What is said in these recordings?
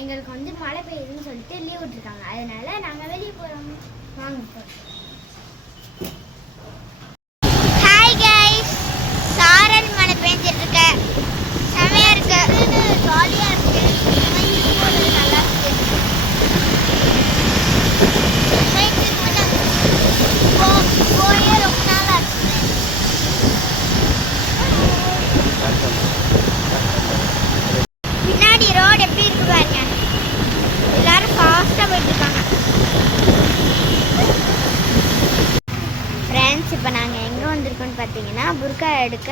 எங்களுக்கு வந்து மழை பெய்யுதுன்னு சொல்லிட்டு லீவ் விட்டுருக்காங்க. அதனால நாங்கள் வெளியே போகிறோம். வாங்க போகிறோம். ஹாய் கைஸ், சாரல் மழை பெஞ்சிட்டு இருக்க, செமையா இருக்கு, ஜாலியா இருக்கு, நல்லா இருக்கு. போயே ரொம்ப நாள் ஆச்சு. பின்னாடி ரோடு எப்படி இருக்கு பாருங்க. எல்லாரும் ஃபாஸ்டா போயிட்டு இருக்காங்க. ஃப்ரெண்ட்ஸ், இப்போ நாங்கள் எங்கே வந்திருக்கோம்னு பார்த்தீங்கன்னா புர்கா எடுக்க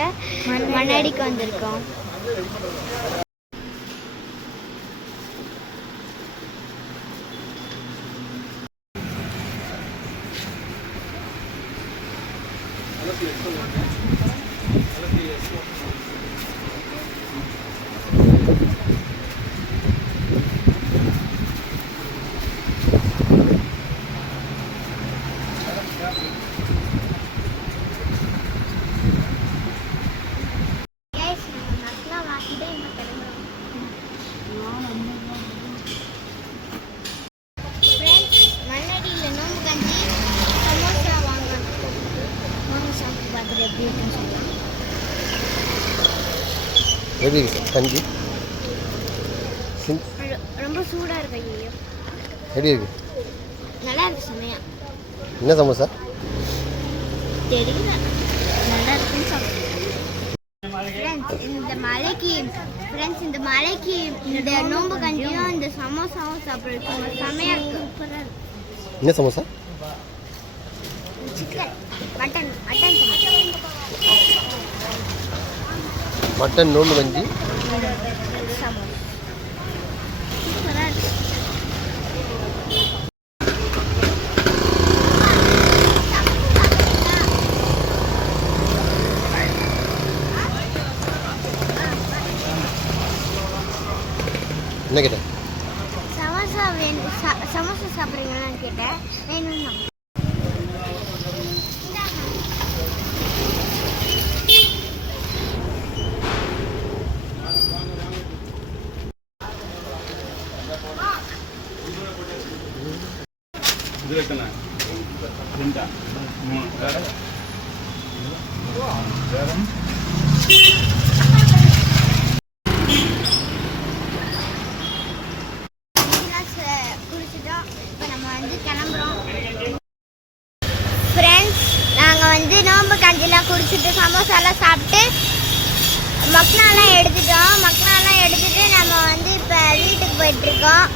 மண்ணடிக்கு வந்திருக்கோம். எப்படி இருக்கு கஞ்சி? ரொம்ப சூடா இருக்கு. ஐயோ, எப்படி இருக்கு? நல்லா இருக்கு, செமையா. என்ன சமோசா? தெரியல, நல்லா இருக்குன்னு சாப்பிடுறேன். இந்த மலைக்கு இந்த நோம்பு கஞ்சியும் இந்த சமோசாவும் சாப்பிடுறது செமையா இருக்கு. சூப்பரா இருக்கு. என்ன சமோசா? சிக்கன் மட்டன் மட்டன் நோம்பு கஞ்சி. என்ன கேட்டேன்? சமோசா வேணும். சமோசா சாப்பிட்றீங்களான்னு கேட்டேன். வேணும்னா குடிச்சிட்டோம். இப்போ நம்ம வந்து கிளம்புறோம். ஃப்ரெண்ட்ஸ், நாங்கள் வந்து நோம்பு கஞ்சிலாம் குடிச்சிட்டு சமோசாலாம் சாப்பிட்டு மக்னாலாம் எடுத்துட்டு நம்ம வந்து இப்போ வீட்டுக்கு போயிட்டுருக்கோம்.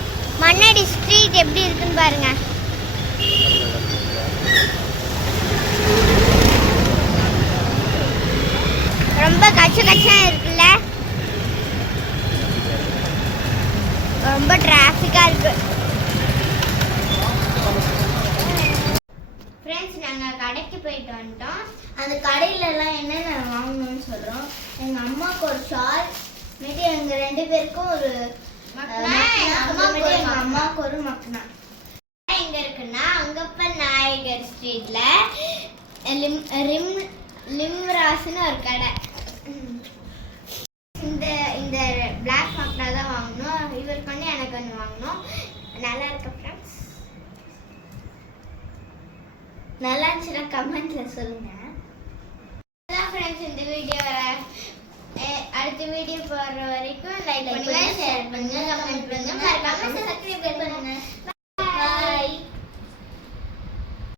மண்ணடி ஸ்ட்ரீட் எப்படி இருக்குன்னு பாருங்க. ரொம்ப கச்சா இருக்குல்ல, ரொம்ப டிராஃபிக்காக இருக்கு. ஃப்ரெண்ட்ஸ், நாங்கள் கடைக்கு போயிட்டு வந்துட்டோம். அந்த கடையிலலாம் என்னென்ன வாங்கணும்னு சொல்கிறோம். எங்கள் அம்மாவுக்கு ஒரு ஷால், மீட்டு எங்கள் 2 பேருக்கும் ஒரு அம்மாவுக்கு ஒரு மக்னா. எங்கே இருக்குன்னா அங்கப்பன் நாயகர் ஸ்ட்ரீட்ல லிம்ராஸ்னு ஒரு கடை. இந்த பிளாக் மக்னா தான் வாங்கணும். இவருக்கு வந்து எனக்கு ஒன்று வாங்கணும். நல்லா இருக்கு ஃப்ரெண்ட்ஸ். நல்லா இருந்துச்சுன்னா கமெண்ட்ல சொல்லுங்க. ஃப்ரெண்ட்ஸ், இந்த வீடியோ அடுத்த வீடியோ போடுற வரைக்கும் லைக் பண்ணுங்க, ஷேர் பண்ணுங்க, கமெண்ட் பண்ணுங்க, மறக்காம